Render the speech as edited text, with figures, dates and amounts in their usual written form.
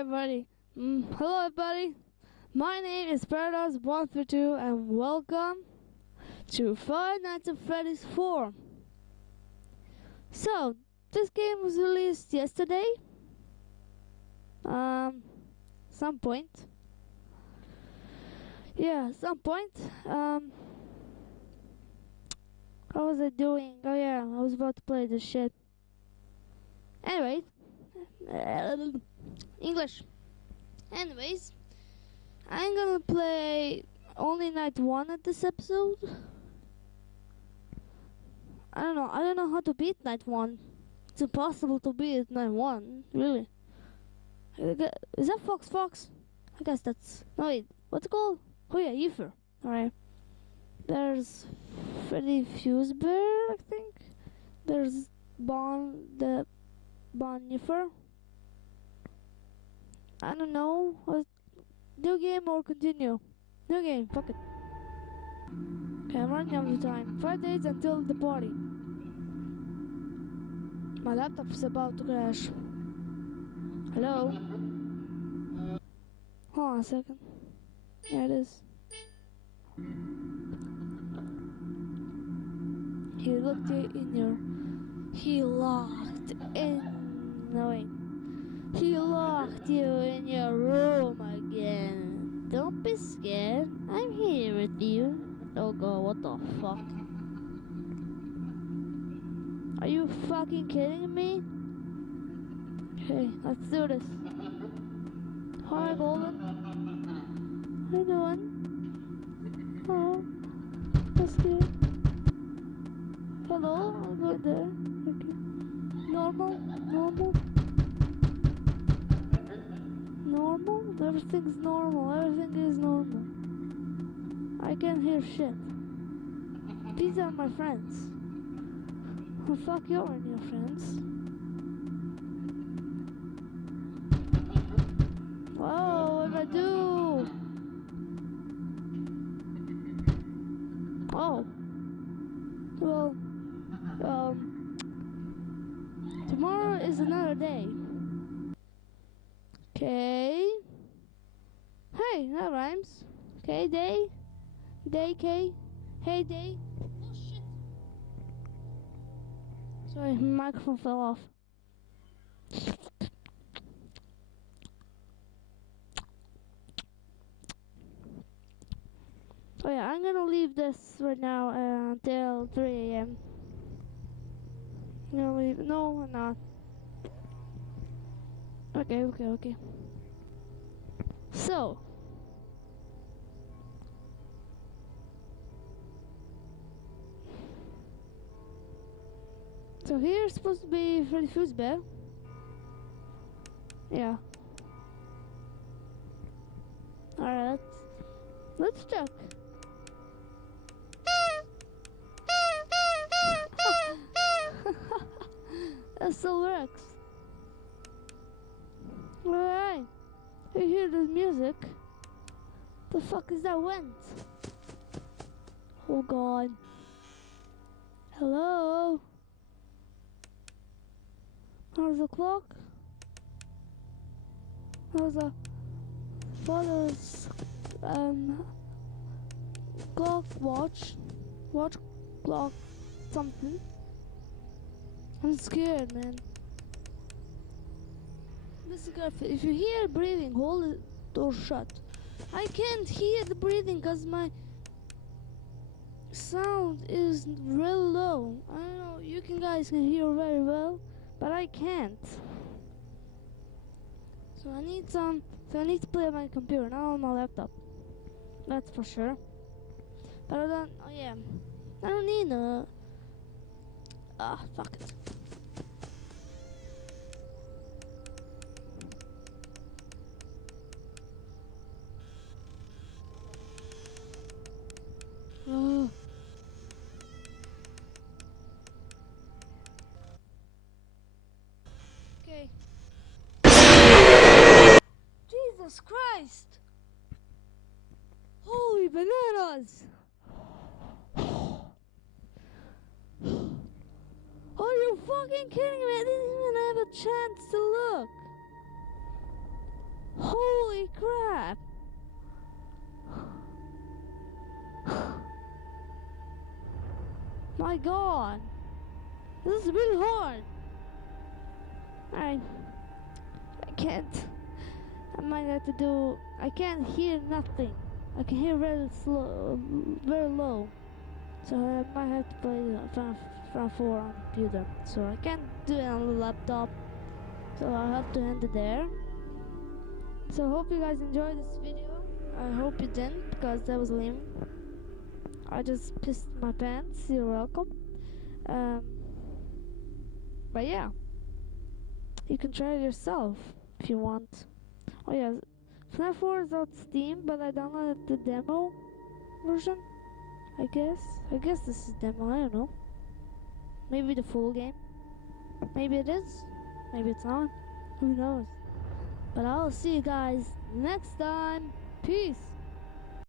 everybody. Hello, everybody. My name is Paradox132, and welcome to Five Nights at Freddy's 4. So, this game was released yesterday. Some point. Yeah, some point. What was I doing? Oh yeah, I was about to play this shit. Anyway, English. Anyways, I'm gonna play only night 1 at this episode. I don't know how to beat night 1. It's impossible to beat night 1, really. Is that Fox? I guess that's... No wait, what's it called? Oh yeah, Ether. Alright. There's Freddy Fazbear, I think. There's Bon Ifer. I don't know. New game or continue? New game, fuck it. Okay, I'm running out of time. 5 days until the party. My laptop is about to crash. Hello? Hold on a second. Yeah, it is. He locked you in your room again. Don't be scared. I'm here with you. Oh god, what the fuck? Are you fucking kidding me? Okay, let's do this. Hi, Golden. How you doing? Oh, that's good. Hello, I'll go there. Okay. Normal. Everything's normal. Everything is normal. I can't hear shit. These are my friends. Oh, fuck, you and your friends. Whoa, what did I do? Oh. Well, tomorrow is another day. Okay. Hey, that rhymes. Okay, day, K. Hey, day. Oh shit. Sorry, my microphone fell off. Oh yeah, I'm gonna leave this right now until 3 a.m. I'm gonna leave. No, I'm not. Okay. So here's supposed to be Freddy Fazbear. Yeah. Alright, let's check. That still works. Alright. You hear the music? The fuck is that went? Oh god. Hello? How's the clock? How's the father's clock watch clock something? I'm scared, man. Listen carefully. If you hear breathing, hold the door shut. I can't hear the breathing because my sound is real low. I don't know, you guys can hear very well, but I can't. So I need to play on my computer, not on my laptop. That's for sure. But I don't need a... fuck it. Okay. Jesus Christ! Holy bananas! Are you fucking kidding me? I didn't even have a chance to look. Holy crap! My god! This is really hard! I can't. I might have to do. I can't hear nothing. I can hear very slow, very low. So I might have to play Final 4 on the computer. So I can't do it on the laptop. So I'll have to end it there. So I hope you guys enjoyed this video. I hope you didn't, because that was lame. I just pissed my pants. You're welcome. But yeah, you can try it yourself if you want. Oh yeah, FNAF 4 is on Steam, but I downloaded the demo version. I guess this is demo. I don't know. Maybe the full game. Maybe it is. Maybe it's not. Who knows? But I'll see you guys next time. Peace.